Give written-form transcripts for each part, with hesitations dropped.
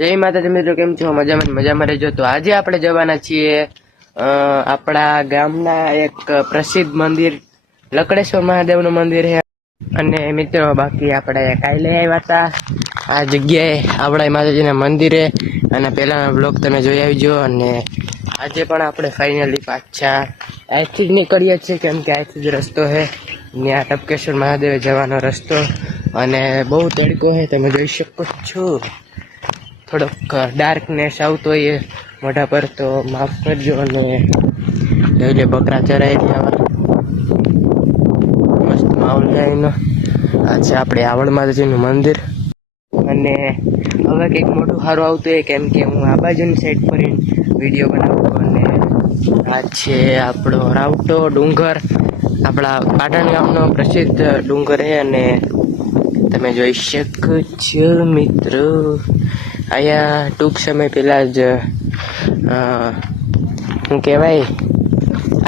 જય માતાજી મિત્રો, કેમ છો? મજામાં રહેજો. તો આજે આપણે જવાના છીએ આપણા ગામના એક પ્રસિદ્ધ મંદિર લકડેશ્વર મહાદેવનું મંદિર છે. અને મિત્રો બાકી આપણે કાલે આવ્યા હતા આ જગ્યાએ આપણા માતાજીના મંદિરે, અને પહેલાનો બ્લોગ તમે જોઈ આવજો. અને આજે પણ આપણે ફાઇનલી પાછા અહીંથી જ નીકળીએ છીએ, કેમ કે અહીંથી જ રસ્તો છે ત્યાં ટપકેશ્વર મહાદેવે જવાનો રસ્તો. અને બહુ તડકો છે, તમે જોઈ શકો છો. થોડોક ડાર્કનેસ આવતો હોય મોઢા પર તો માફ કરજો. અને એટલે બકરા ચરાઈ રહ્યા, મસ્ત માહોલ છે એનો. આ છે આપણે આવડ માતાજીનું મંદિર. અને હવે કંઈક મોટું સારું આવતું હોય, કેમ કે હું આ બાજુની સાઈડ પર વિડીયો બનાવતો. અને આ છે આપણો રાવટો ડુંગર, આપણા પાટણ ગામનો પ્રસિદ્ધ ડુંગર છે. અને તમે જોઈ શકો છો મિત્રો, અહીંયા ટૂંક સમય પહેલાં જ શું કહેવાય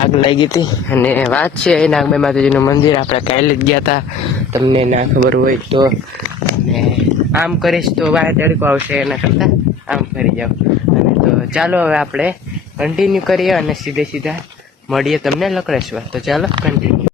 આગ લાગી હતી. અને વાત છે નાગબાઈ માતાજીનું મંદિર, આપણે કાલે જ ગયા હતા, તમને ના ખબર હોય તો. અને આમ કરીશ તો બહાર તડકો આવશે, એના કરતાં આમ કરી જાઓ. અને તો ચાલો હવે આપણે કન્ટિન્યુ કરીએ અને સીધા મળીએ તમને લકડેશ્વર. તો ચાલો કન્ટિન્યુ.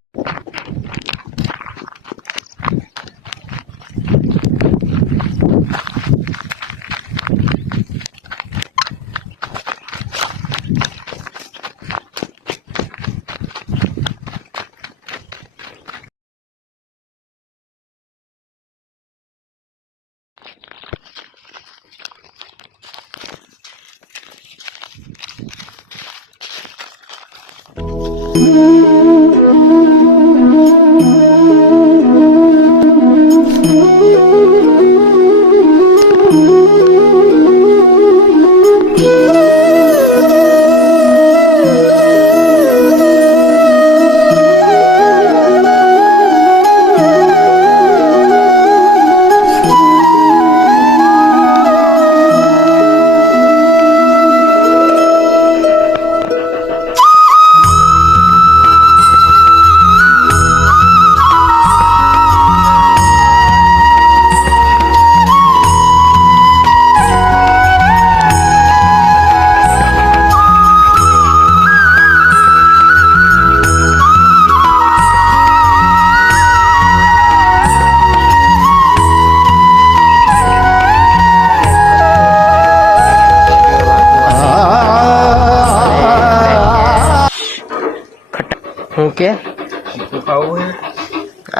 હું કે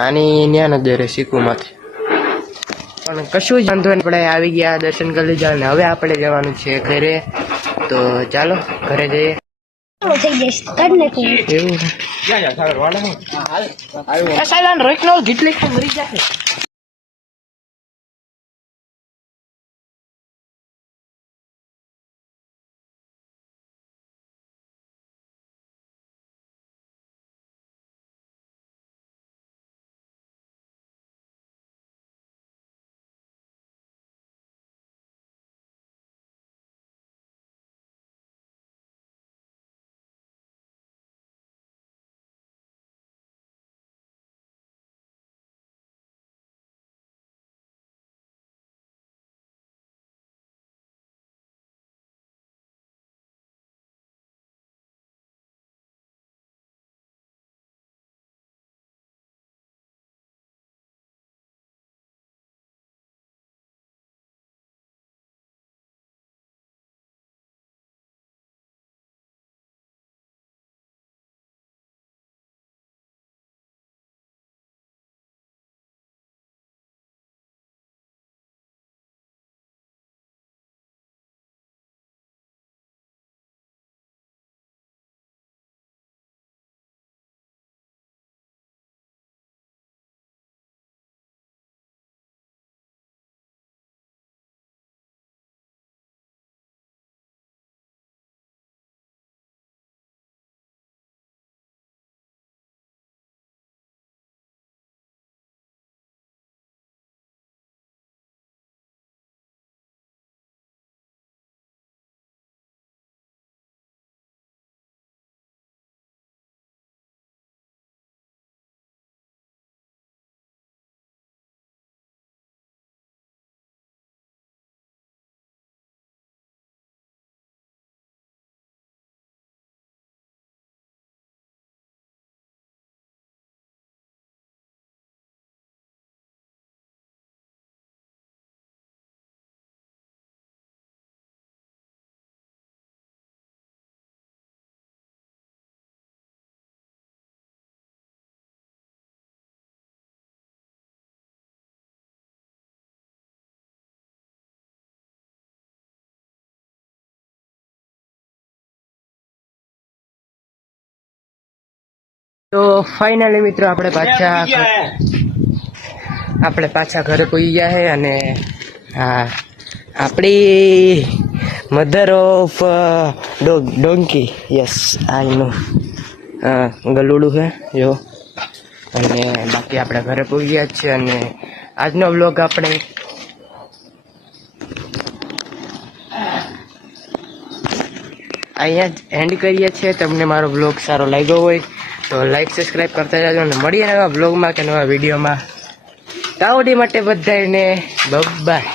આની ન્યા ન દે શીખુમાંથી પણ કશું જ વાંધો નહીં. આપણે આવી ગયા, દર્શન કરી લીધા, અને હવે આપણે જવાનું છે ઘરે. તો ચાલો ઘરે જઈએ. એવું મરી જશે. તો ફાઇનલી મિત્રો આપણે પાછા ઘરે પહોંચી ગયા છે અને હા આપણી mother of donkey yes I know ગલુડું છે જો અને બાકી આપણે ઘરે પહોંચી ગયા છે અને આજનો વ્લોગ આપણે અહીંયા જ એન્ડ કરીએ છીએ. તમને મારો વ્લોગ સારો લાગ્યો હોય તો લાઈક સબસ્ક્રાઈબ કરતા જાજો અને મળીએ નવા વ્લોગમાં કે નવા વિડીયોમાં. તાવડી માટે બધાને બાય.